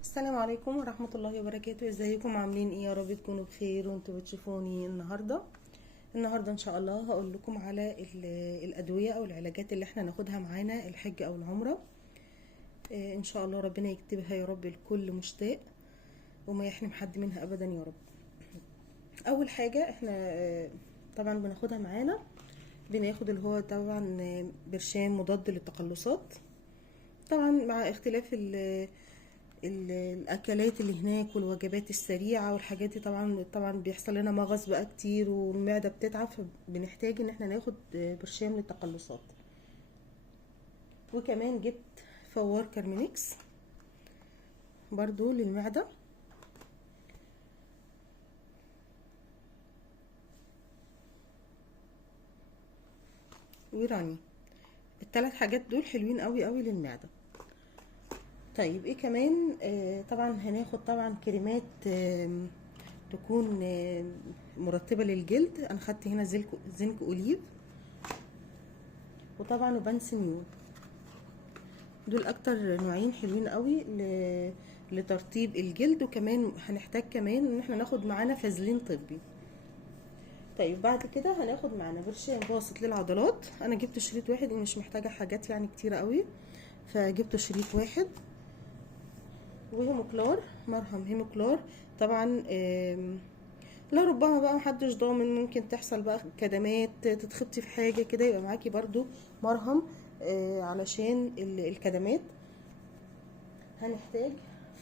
السلام عليكم ورحمة الله وبركاته. ازيكم عاملين ايه؟ يا رب تكونوا بخير وانتوا بتشوفوني النهاردة ان شاء الله هقول لكم على الادوية او العلاجات اللي احنا ناخدها معانا الحج او العمرة. ان شاء الله ربنا يكتبها يا رب لكل مشتاق وما يحرم حد منها ابدا يا رب. اول حاجة احنا طبعا بناخدها معانا، بناخد اللي هو طبعا برشام مضاد للتقلصات. طبعا مع اختلاف الاكلات اللي هناك والوجبات السريعه والحاجات دي، طبعا بيحصل لنا مغص بقى كتير والمعده بتتعب، فبنحتاج ان احنا ناخد برشام للتقلصات. وكمان جبت فوار كارمينكس برضو للمعده. وراني الثلاث حاجات دول حلوين قوي قوي للمعده. طيب ايه كمان؟ طبعا هناخد طبعا كريمات تكون مرطبه للجلد. انا خدت هنا زنك اوليف، وطبعا وبنسنيول. دول اكتر نوعين حلوين قوي لترطيب الجلد. وكمان هنحتاج كمان ان احنا ناخد معانا فازلين طبي. طيب بعد كده هناخد معانا برشام باسط للعضلات. انا جبت شريط واحد ومش محتاجه حاجات يعني كتيره قوي، فجبت شريط واحد. وهيموكلار، مرهم هيموكلار. طبعا لا ربما بقى محدش ضامن، ممكن تحصل بقى كدمات، تتخبطي في حاجه كده، يبقى معاكي برضو مرهم علشان الكدمات. هنحتاج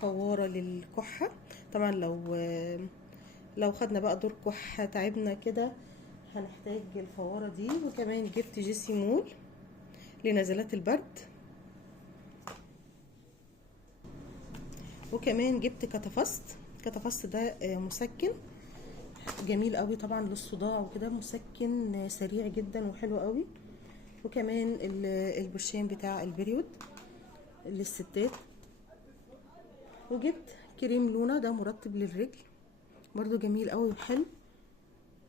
فواره للكحه. طبعا لو خدنا بقى دور كحه تعبنا كده هنحتاج الفواره دي. وكمان جبت جيسيمول لنزلات البرد. وكمان جبت كتافست ده مسكن جميل قوي طبعا للصداع وكده، مسكن سريع جدا وحلو قوي. وكمان البرشام بتاع البريود للستات. وجبت كريم لونا ده مرطب للرجل برضو جميل قوي وحلو.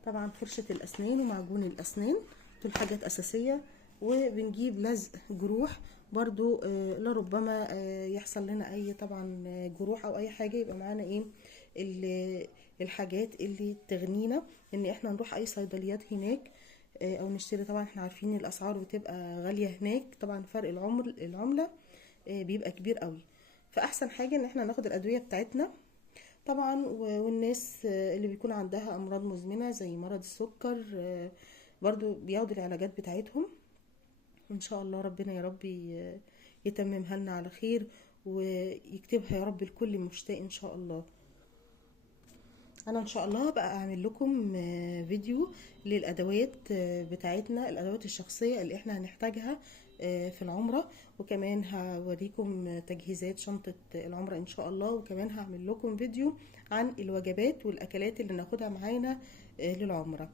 طبعا فرشة الاسنان ومعجون الاسنان دول حاجات اساسية. وبنجيب لزق جروح برضو لربما يحصل لنا اي طبعا جروح او اي حاجة، يبقى معانا ايه الحاجات اللي تغنينا ان احنا نروح اي صيدليات هناك او نشتري. طبعا احنا عارفين الاسعار بتبقى غالية هناك، طبعا فرق العملة بيبقى كبير قوي. فاحسن حاجة ان احنا ناخد الادوية بتاعتنا طبعا. والناس اللي بيكون عندها امراض مزمنة زي مرض السكر برضو بياخدوا العلاجات بتاعتهم. ان شاء الله ربنا يا رب يتممها لنا على خير ويكتبها يا رب لكل مشتاق ان شاء الله. انا ان شاء الله بقى اعمل لكم فيديو للادوات بتاعتنا، الادوات الشخصية اللي احنا هنحتاجها في العمرة. وكمان هوريكم تجهيزات شنطة العمرة ان شاء الله. وكمان هعمل لكم فيديو عن الوجبات والاكلات اللي ناخدها معانا للعمرة.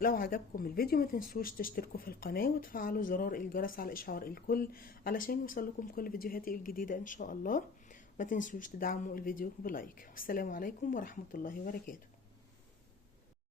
لو عجبكم الفيديو ما تنسوش تشتركوا في القناة وتفعلوا زرار الجرس على اشعار الكل علشان يوصلكم كل فيديوهاتي الجديدة ان شاء الله. ما تنسوش تدعموا الفيديو بلايك. والسلام عليكم ورحمة الله وبركاته.